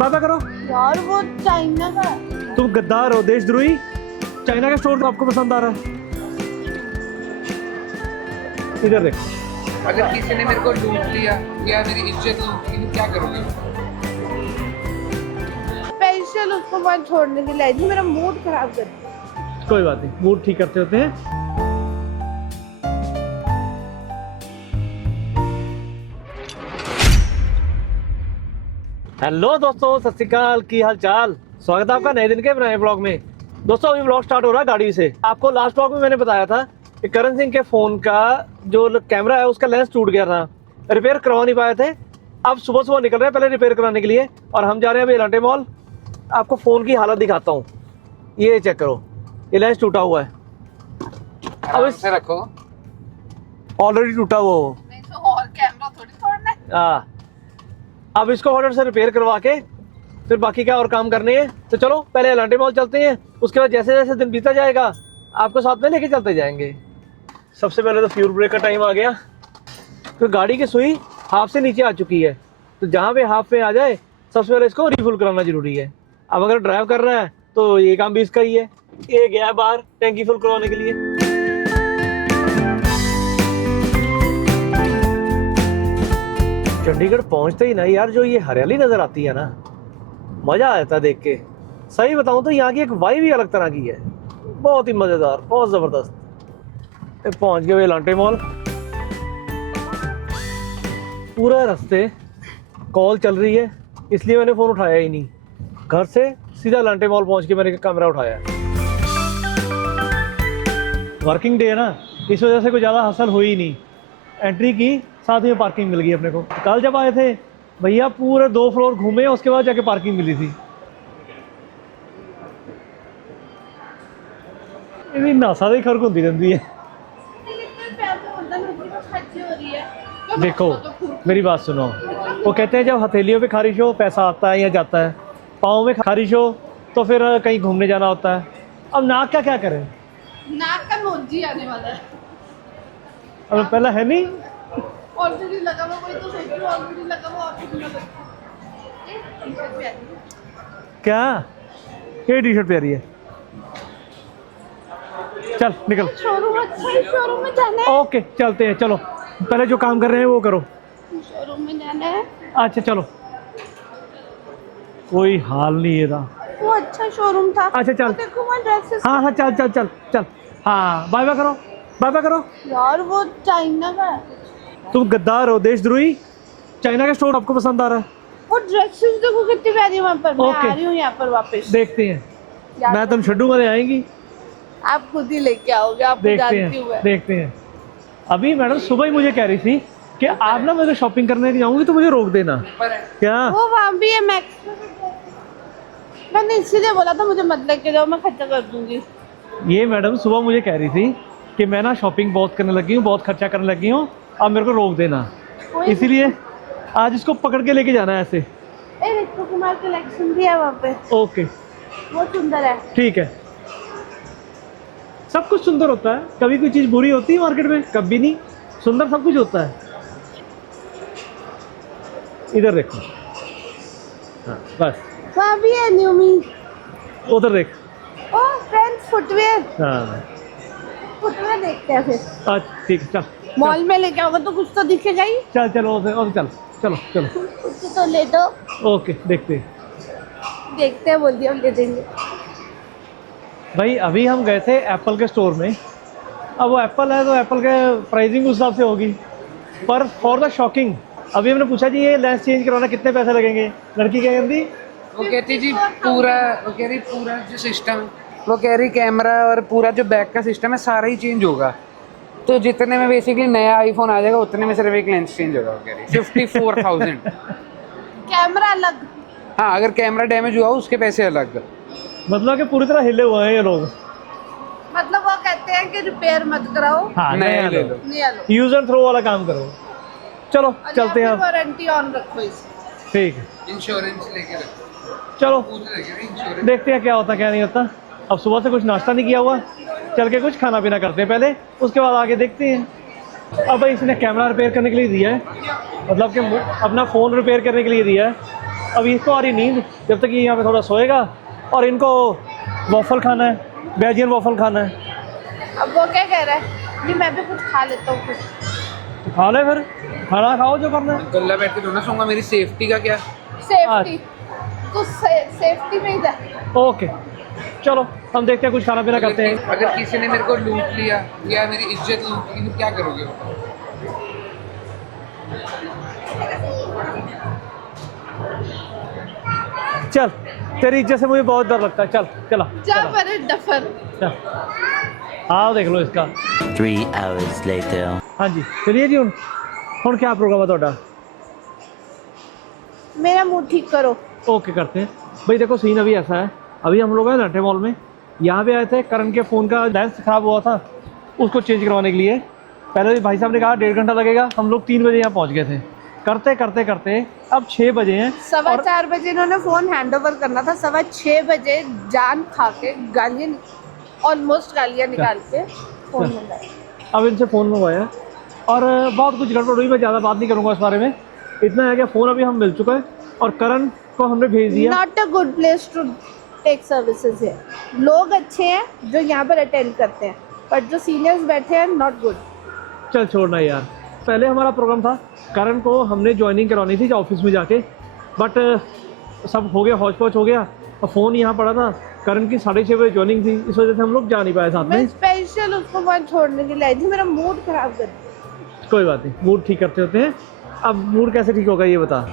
Bye bye करो। यार वो चाइना का है। तुम गद्दार हो, देशद्रोही। चाइना का स्टोर तो आपको पसंद आ रहा है। इधर देखो। अगर किसी ने मेरे को लूट लिया या मेरी इज्जत लूट ली तो क्या करोगे? स्पेशल उसको वहाँ छोड़ने के लिए आई थी, मेरा मूड खराब कर दिया। कोई बात नहीं, मूड ठीक करते होते हैं। हेलो दोस्तों, सत श्री अकाल, की हाल चाल। स्वागत है आपका नए दिन के नए ब्लॉग में। दोस्तों अभी ब्लॉग स्टार्ट हो रहा है गाड़ी से। आपको लास्ट ब्लॉग में मैंने बताया था कि करण सिंह के फोन का जो कैमरा है उसका लेंस टूट गया था, रिपेयर करवा नहीं पाए थे। अब सुबह सुबह निकल रहे हैं पहले रिपेयर कराने के लिए, और हम जा रहे हैं अभी एलांटे मॉल। आपको फ़ोन की हालत दिखाता हूँ, ये चेक करो, ये लेंस टूटा हुआ है। अब इसे रखो, ऑलरेडी टूटा हुआ हो। नहीं तो और कैमरा थोड़ी तोड़ना है। हाँ, अब इसको ऑर्डर से रिपेयर करवा के फिर बाकी क्या और काम करने हैं। तो चलो पहले एलांटे मॉल चलते हैं, उसके बाद जैसे जैसे दिन बीता जाएगा आपको साथ में लेके चलते जाएंगे। सबसे पहले तो फ्यूल ब्रेक का टाइम आ गया, तो गाड़ी की सुई हाफ से नीचे आ चुकी है, तो जहाँ पे हाफ पे आ जाए सबसे पहले इसको रिफुल कराना जरूरी है। अब अगर ड्राइव कर रहा है तो ये काम भी इसका ही है। ये गया बाहर टैंकी फुल करवाने के लिए। चंडीगढ़ पहुंचते ही ना यार, जो ये हरियाली नजर आती है ना, मजा आता है देख के। सही बताऊं तो यहाँ की एक वाइब ही अलग तरह की है, बहुत ही मजेदार, बहुत जबरदस्त। पहुंच गए एलांटे मॉल। पूरा रास्ते कॉल चल रही है, इसलिए मैंने फोन उठाया ही नहीं। घर से सीधा एलांटे मॉल पहुंच के मैंने कैमरा उठाया। वर्किंग डे है ना, इस वजह से कोई ज़्यादा हसल हुई नहीं। एंट्री की, साथ में पार्किंग मिल गई अपने को। कल जब आए थे भैया पूरे 2 फ्लोर घूमे, उसके बाद जाके पार्किंग मिली थी। इतनी नासा ही खर्क होती रहती है। देखो मेरी बात सुनो, वो कहते हैं जब हथेलियों पे खारिश हो पैसा आता है या जाता है, पाँव में खारिश हो तो फिर कहीं घूमने जाना होता है। अब नाक का क्या करें? नाक का नोजी आने वाला है। अब पहला है नहीं, ऑलरेडी लगा हुआ, कोई तो सोच रही है ऑलरेडी लगा हुआ, ऑलरेडी लगा हुआ। ये टी-शर्ट भी आती है। क्या ये टी शर्ट प्यारी है। चल निकल। शोरूम अच्छा है, शोरूम में जाना है। ओके चलते हैं, चलो पहले जो काम कर रहे हैं वो करो। शोरूम में जाना है। अच्छा चलो, कोई हाल नहीं है रहा। वो अच्छा शोरूम था। अच्छा चल, देखो वहाँ ड्रेसेस। हाँ हाँ चल चल चल चल। हाँ बाय बाय करो, बाय बाय करो। यार वो चाइना का है। तुम गद्दार हो, देशद्रोही। चाइना का स्टोर आपको पसंद आ रहा है। वो ड्रेसेस देखो कितनी प्यारी है वहाँ पर। मैं ओके। आ रही हूँ यहाँ पर वापस। देखते हैं, यार मैं तुम छड्डू वाले आएंगी, आप खुद ही लेके आओगे, आपको देखते जानती हूँ हैं मैं। देखते हैं। अभी मैडम सुबह ही मुझे कह रही थी कि आप ना मैं शॉपिंग करने जाऊंगी तो मुझे रोक देना। पर है। क्या? वो वहाँ भी है मैक्स। मैंने इसीलिए बोला था मुझे मत लेके जाओ, मैं खर्चा कर दूंगी। ये मैडम सुबह मुझे कह रही थी कि मैं ना शॉपिंग बहुत करने लगी हूँ, बहुत खर्चा करने लगी हूँ, आप मेरे को रोक देना। कोई- इसीलिए आज इसको पकड़ के लेके जाना है ऐसे। ए रितु कुमार कलेक्शन भी है वहाँ पे, ओके बहुत सुंदर है। ठीक है। सब कुछ सुंदर होता है, कभी कोई चीज़ बुरी होती है मार्केट में? कभी नहीं, सुंदर सब कुछ होता है। इधर देखो, हाँ बस वहाँ भी है न्यू मी। उधर देख। ओ फ्रेंड्स फुटवेयर, हाँ फुटवेयर देखते हैं फिर। अच्छा ठीक है, चल मॉल में लेके आओगे तो कुछ तो दिखेगा ही। चल चलो उधर चल, चलो चलो कुछ तो ले दो। ओके देखते हैं। देखते हैं, बोल दिया ले देंगे। भाई अभी हम गए थे एप्पल के स्टोर में। अब वो एप्पल है तो एप्पल के प्राइसिंग उस हिसाब से होगी, पर फॉर द शॉकिंग अभी हमने पूछा जी ये लेंस चेंज करवाना कितने पैसे लगेंगे। लड़की क्या कहती? वो कहती जी पूरा, वो कह रही पूरा जो सिस्टम, वो कह रही कैमरा और पूरा जो बैक का सिस्टम है सारा ही चेंज होगा। तो जितने में बेसिकली नया आईफोन आ जाएगा उतने में सिर्फ एक लेंस चेंज होगा। वो कह रही 54,000। कैमरा अलग। हाँ, अगर कैमरा डैमेज हुआ उसके पैसे अलग। मतलब कि पूरी तरह हिले हुए हैं ये लोग। मतलब वो कहते हैं कि रिपेयर मत कराओ, हाँ नया ले लो। नया लो। यूज एंड थ्रो वाला काम करो। चलो चलते हैं अब। वारंटी ऑन रखो इसकी। ठीक है इंश्योरेंस लेके रखो, चलो इंश्योरेंस। देखते हैं क्या होता क्या नहीं होता। अब सुबह से कुछ नाश्ता नहीं किया हुआ, चल के कुछ खाना पीना करते हैं पहले, उसके बाद आगे देखते हैं। अब भाई इसने कैमरा रिपेयर करने के लिए दिया है, मतलब कि अपना फ़ोन रिपेयर करने के लिए दिया है। अभी इसको आ रही नींद, जब तक ये यहाँ पे थोड़ा सोएगा। और इनको वॉफल खाना है, बेल्जियन वॉफल खाना है। अब वो क्या कह रहा है कि मैं भी कुछ खा लेता हूँ कुछ। तो खा ले फिर, खाना खाओ जो करना है। गल्ला बैठ के थोड़ा सोऊंगा, मेरी सेफ्टी का क्या? सेफ्टी, कुछ सेफ्टी में ही जा। ओके चलो हम देखते हैं, कुछ खाना पीना करते हैं। अगर किसी ने मेरे को लूट लिया या मेरी इज्जत लूट ली, तो क्या करोगे? चल, तेरी इज्जत से मुझे बहुत डर लगता है। चल चला जा चला, पर डफर। चल। हाँ देख लो इसका। 3 hours later. हाँ जी चलिए जी, हुन क्या प्रोग्राम है ਤੁਹਾਡਾ? मेरा मुंह ठीक करो। ओके करते हैं भाई। देखो सीन अभी ऐसा है, अभी हम लोग हैं लट्टे मॉल में, यहाँ पे आए थे। करण के फ़ोन का लेंस ख़राब हुआ था, उसको चेंज करवाने के लिए। पहले भी भाई साहब ने कहा 1.5 घंटा लगेगा, हम लोग 3 बजे यहाँ पहुँच गए थे। करते करते करते अब 6 बजे हैं। 4:15 बजे इन्होंने फ़ोन हैंड ओवर करना था, 6:15 बजे जान खा के गालियाँ, ऑलमोस्ट गालियाँ निकाल के फ़ोन मंगाया। अब इनसे फ़ोन मंगवाया और बहुत कुछ गड़बड़ हुई। मैं ज़्यादा बात नहीं करूँगा इस बारे में। इतना है कि फ़ोन अभी हम मिल चुका है और करण को हमने भेज दिया। Not a good place to take services है। लोग अच्छे हैं जो यहाँ पर अटेंड करते हैं, बट जो सीनियर्स बैठे हैं नॉट गुड। चल छोड़ना यार, पहले हमारा प्रोग्राम था, करण को हमने ज्वाइनिंग करवानी थी ऑफिस में जाके, बट सब हो गया, हौच पौच हो गया। और फ़ोन यहाँ पड़ा था, करण की 6:30 बजे ज्वाइनिंग थी, इस वजह से हम लोग जा नहीं पाए साथ मैं में। स्पेशल उसको वहाँ छोड़ने के लिए आई थी, मेरा मूड खराब कर दिया। कोई बात नहीं, मूड ठीक करते होते हैं। अब मूड कैसे ठीक होगा ये बता।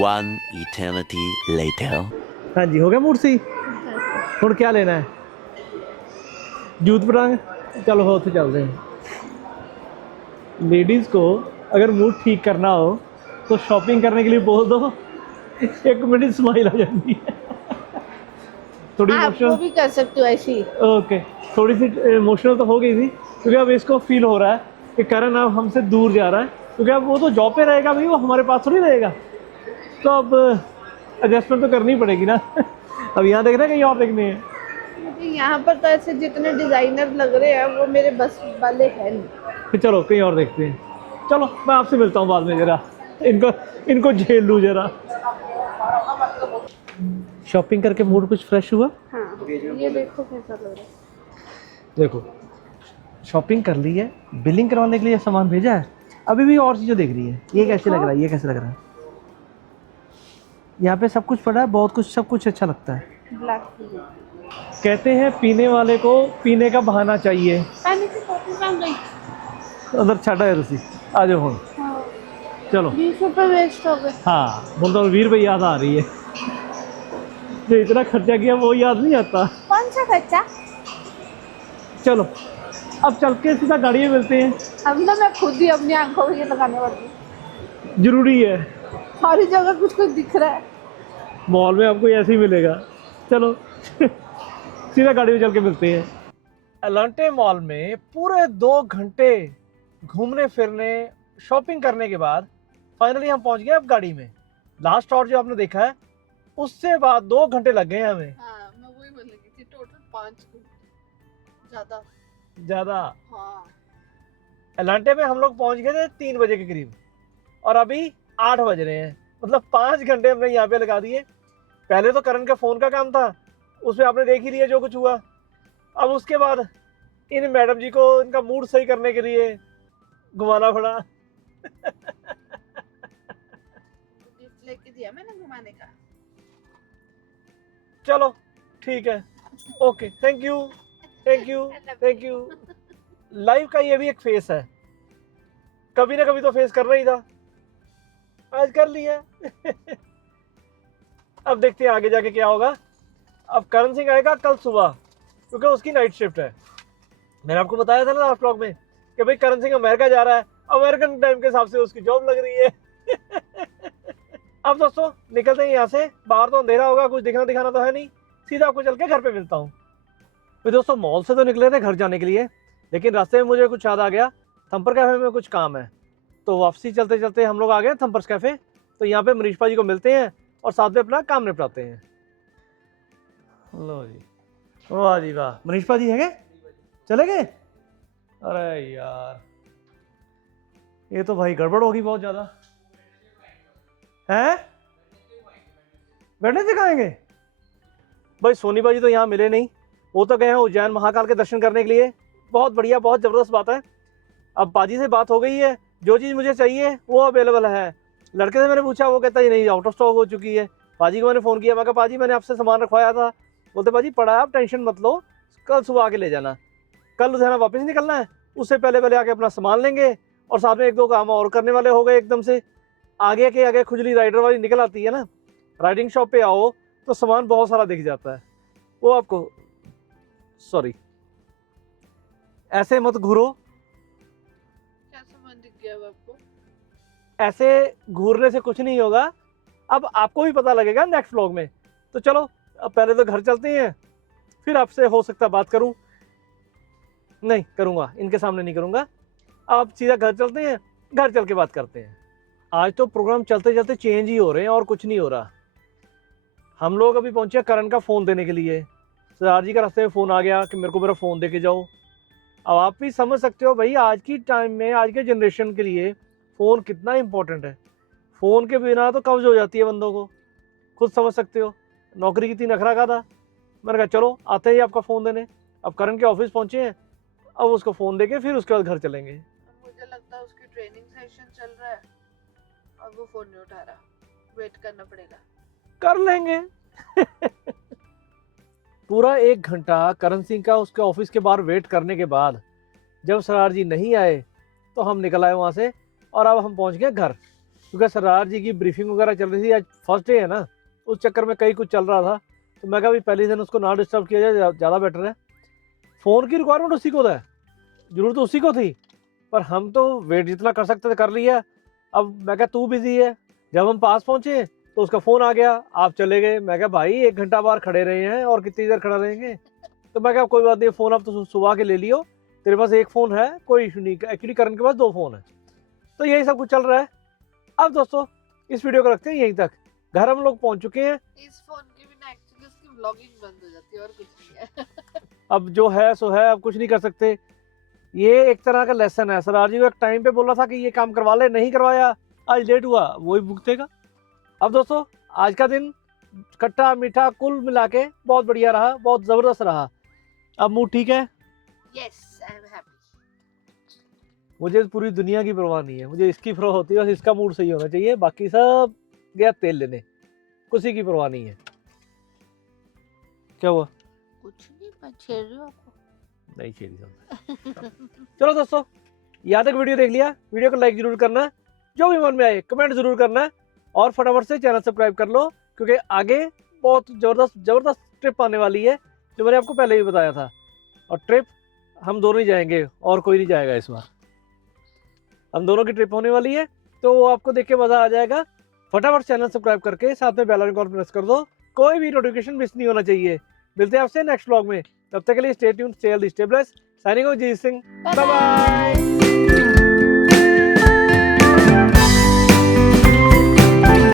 One eternity later. हाँ जी हो गया मूड सी। हुन क्या लेना है? जूत पटांग? चलो हो तो चलते हैं। लेडीज़ को अगर मूड ठीक करना हो तो शॉपिंग करने के लिए बोल दो, 1 मिनट स्माइल आ जाती है। थोड़ी आप वो इमोशनल, भी कर सकते हो ऐसी। ओके थोड़ी सी इमोशनल तो हो गई थी, क्योंकि अब इसको फील हो रहा है कि करण अब हमसे दूर जा रहा है, क्योंकि अब वो तो जॉब पे रहेगा भाई, वो हमारे पास थोड़ी रहेगा। तो अब एडजस्टमेंट तो करनी पड़ेगी ना। अब यहाँ देखना है, कहीं और देखने हैं। मुझे यहाँ पर तो ऐसे जितने डिज़ाइनर लग रहे हैं वो मेरे बस वाले हैं नहीं। फिर चलो कहीं और देखते हैं। चलो मैं आपसे मिलता हूँ बाद में, ज़रा इनको झेल लूँ ज़रा। शॉपिंग करके मूड कुछ फ्रेश हुआ। हाँ ये देखो कैसा लग रहा है। देखो शॉपिंग कर ली है, बिलिंग करवाने के लिए सामान भेजा है, अभी भी और चीज़ें देख रही है। ये कैसे लग रहा है, ये कैसे लग रहा है? यहाँ पे सब कुछ पड़ा है, बहुत कुछ, सब कुछ अच्छा लगता है। ब्लैक कहते हैं पीने वाले को पीने का बहाना चाहिए। पानी की कॉफी बन गई। अंदर छाटा है रसी, आ जाओ हुन। हाँ चलो 20 रुपये वेस्ट हो गए। हाँ, हुन तो 20 रुपये याद आ रही है। जो इतना खर्चा किया वो याद नहीं आता। कौन सा खर्चा? चलो अब चल के सीधा गाड़ी में मिलते हैं। अब ना मैं खुद ही अपनी आंखों में ये लगाने वाली हूँ। जरूरी है, सारी जगह कुछ कुछ दिख रहा है। मॉल में आपको ऐसे ही मिलेगा। चलो सीधा गाड़ी में चल के मिलते हैं। एलांटे मॉल में पूरे 2 घंटे घूमने फिरने शॉपिंग करने के बाद फाइनली हम पहुंच गए अब गाड़ी में। लास्ट आवर जो आपने देखा है उससे बाद 2 घंटे लग गए हमें। हाँ मैं वही बोल रही थी, टोटल 5 ज़्यादा। ज़्यादा। हाँ एलांटे में हम लोग पहुंच गए थे 3 बजे के करीब और अभी 8 बज रहे हैं, मतलब 5 घंटे हमने यहाँ पे लगा दिए। पहले तो करण का फ़ोन का काम था, उसमें आपने देख ही लिया जो कुछ हुआ। अब उसके बाद इन मैडम जी को इनका मूड सही करने के लिए घुमाना पड़ा। गिफ्ट लेके दिया मैंने घुमाने का। चलो ठीक है, okay, thank you thank you thank you. Life का ये भी एक फेस है, कभी ना कभी तो फेस करना ही था, आज कर लिया। अब देखते हैं आगे जाके क्या होगा। अब करण सिंह आएगा कल सुबह, क्योंकि उसकी नाइट शिफ्ट है। मैंने आपको बताया था ना लास्ट ब्लॉग में कि भाई करण सिंह अमेरिका जा रहा है, अमेरिकन टाइम के हिसाब से उसकी जॉब लग रही है। अब दोस्तों निकलते हैं यहाँ से, बाहर तो अंधेरा होगा, कुछ दिखाना दिखाना तो है नहीं, सीधा आपको चल के घर पे मिलता हूँ। तो दोस्तों मॉल से तो निकले थे घर जाने के लिए, लेकिन रास्ते में मुझे कुछ याद आ गया, थम्पर कैफ़े में कुछ काम है। तो वापसी चलते चलते हम लोग आ गए थम्पर्स कैफ़े। तो यहाँ पे मनीष जी को मिलते हैं और साथ में अपना काम निपटाते हैं। लो जी, वाह जी वाह, मनीष जी है क्या? चले गए? अरे यार ये तो भाई गड़बड़ होगी बहुत ज़्यादा। हैं? वेडनेसडे खाएंगे? भाई सोनी बाजी तो यहाँ मिले नहीं, वो तो गए हैं उज्जैन महाकाल के दर्शन करने के लिए। बहुत बढ़िया, बहुत ज़बरदस्त बात है। अब बाजी से बात हो गई है, जो चीज़ मुझे चाहिए वो अवेलेबल है। लड़के से मैंने पूछा, वो कहता है नहीं आउट ऑफ स्टॉक हो चुकी है। पाजी को मैंने फ़ोन किया, मैं कहा पाजी मैंने आपसे सामान रखवाया था। बोलते पाजी पड़ा है, आप टेंशन मत लो, कल सुबह आके ले जाना। कल लुधियाना वापस निकलना है, उससे पहले पहले आके अपना सामान लेंगे और साथ में एक दो काम और करने वाले हो गए एकदम से। आगे के आगे खुजली राइडर वाली निकल आती है ना। राइडिंग शॉप पे आओ तो सामान बहुत सारा दिख जाता है। वो आपको सॉरी ऐसे मत घूरो, क्या सामान दिख गया अब आपको? ऐसे घूरने से कुछ नहीं होगा। अब आपको भी पता लगेगा नेक्स्ट व्लॉग में। तो चलो अब पहले तो घर चलते हैं, फिर आपसे हो सकता है बात करूं। नहीं करूंगा, इनके सामने नहीं करूंगा। अब सीधा घर चलते हैं, घर चल के बात करते हैं। आज तो प्रोग्राम चलते चलते चेंज ही हो रहे हैं और कुछ नहीं हो रहा। हम लोग अभी पहुंचे करण का फ़ोन देने के लिए। सरदार जी का रास्ते में फ़ोन आ गया कि मेरे को मेरा फ़ोन दे के जाओ। अब आप भी समझ सकते हो भाई, आज की टाइम में, आज के जनरेशन के लिए फ़ोन कितना इंपॉर्टेंट है। फ़ोन के बिना तो कब्ज हो जाती है बंदों को, खुद समझ सकते हो। नौकरी की 3 अखरा का था। मैंने कहा चलो आते ही आपका फ़ोन देने। अब करण के ऑफिस पहुंचे हैं, अब उसको फ़ोन देके फिर उसके बाद घर चलेंगे। मुझे लगता है उसकी ट्रेनिंग सेशन चल रहा है और वो फोन नहीं उठा रहा, वेट करना पड़ेगा। कर लेंगे। पूरा 1 घंटा करण सिंह का उसके ऑफिस के बाहर वेट करने के बाद जब सरदार जी नहीं आए तो हम निकल आए वहाँ से और अब हम पहुँच गए घर। क्योंकि सरदार जी की ब्रीफिंग वगैरह चल रही थी, आज फर्स्ट डे है ना, उस चक्कर में कई कुछ चल रहा था। तो मैं कहा भी पहले दिन उसको ना डिस्टर्ब किया जाए, ज़्यादा बेटर है। फ़ोन की रिक्वायरमेंट उसी को है, जरूरत तो उसी को थी, पर हम तो वेट जितना कर सकते थे कर लिया। अब मैं कहा तू बिजी है। जब हम पास पहुँचे तो उसका फ़ोन आ गया, आप चले गए। मैं कहा भाई 1 घंटा बाहर खड़े रहे हैं और कितनी देर खड़ा रहेंगे। तो मैं कहा कोई बात नहीं, फ़ोन आप तो सुबह के ले लियो, तेरे पास 1 फ़ोन है, कोई इशू नहीं। एक्चुअली करण के पास 2 फ़ोन है। तो यही सब कुछ चल रहा है। अब दोस्तों इस वीडियो को रखते हैं यहीं तक। घर हम लोग पहुंच चुके हैं। इस फोन के बिना एक्चुअली उसकी व्लॉगिंग बंद हो जाती है और कुछ नहीं है। अब जो है सो है, अब कुछ नहीं कर सकते। ये एक तरह का लेसन है। सरदार जी को एक टाइम पे बोला था कि ये काम करवा ले, नहीं करवाया, आज लेट हुआ, वही भुगतेगा। अब दोस्तों आज का दिन खट्टा मीठा कुल मिला के बहुत बढ़िया रहा, बहुत ज़बरदस्त रहा। अब मूड ठीक है। Yes I am happy. मुझे पूरी दुनिया की परवाह नहीं है, मुझे इसकी परवाह होती है, बस इसका मूड सही होना चाहिए। बाकी सब गया तेल लेने, किसी की परवाह नहीं है। क्या हुआ? कुछ नहीं, मैं छेड़ रही हूँ आपको। नहीं छेड़ी समझ। चलो दोस्तों, यहाँ तक वीडियो देख लिया, वीडियो को लाइक जरूर करना, जो भी मन में आए कमेंट जरूर करना और फटाफट से चैनल सब्सक्राइब कर लो, क्योंकि आगे बहुत ज़बरदस्त ट्रिप आने वाली है जो मैंने आपको पहले भी बताया था। और ट्रिप हम दोनों ही जाएंगे और कोई नहीं जाएगा इस बार। हम दोनों की ट्रिप होने वाली है, तो वो आपको देख के मज़ा आ जाएगा। फटाफट चैनल सब्सक्राइब करके साथ में बेल आइकन प्रेस कर दो, कोई भी नोटिफिकेशन मिस नहीं होना चाहिए। मिलते हैं आपसे नेक्स्ट व्लॉग में, तब तक के लिए stay tuned, stay healthy, stay blessed. Signing off, Jeet Singh, bye bye.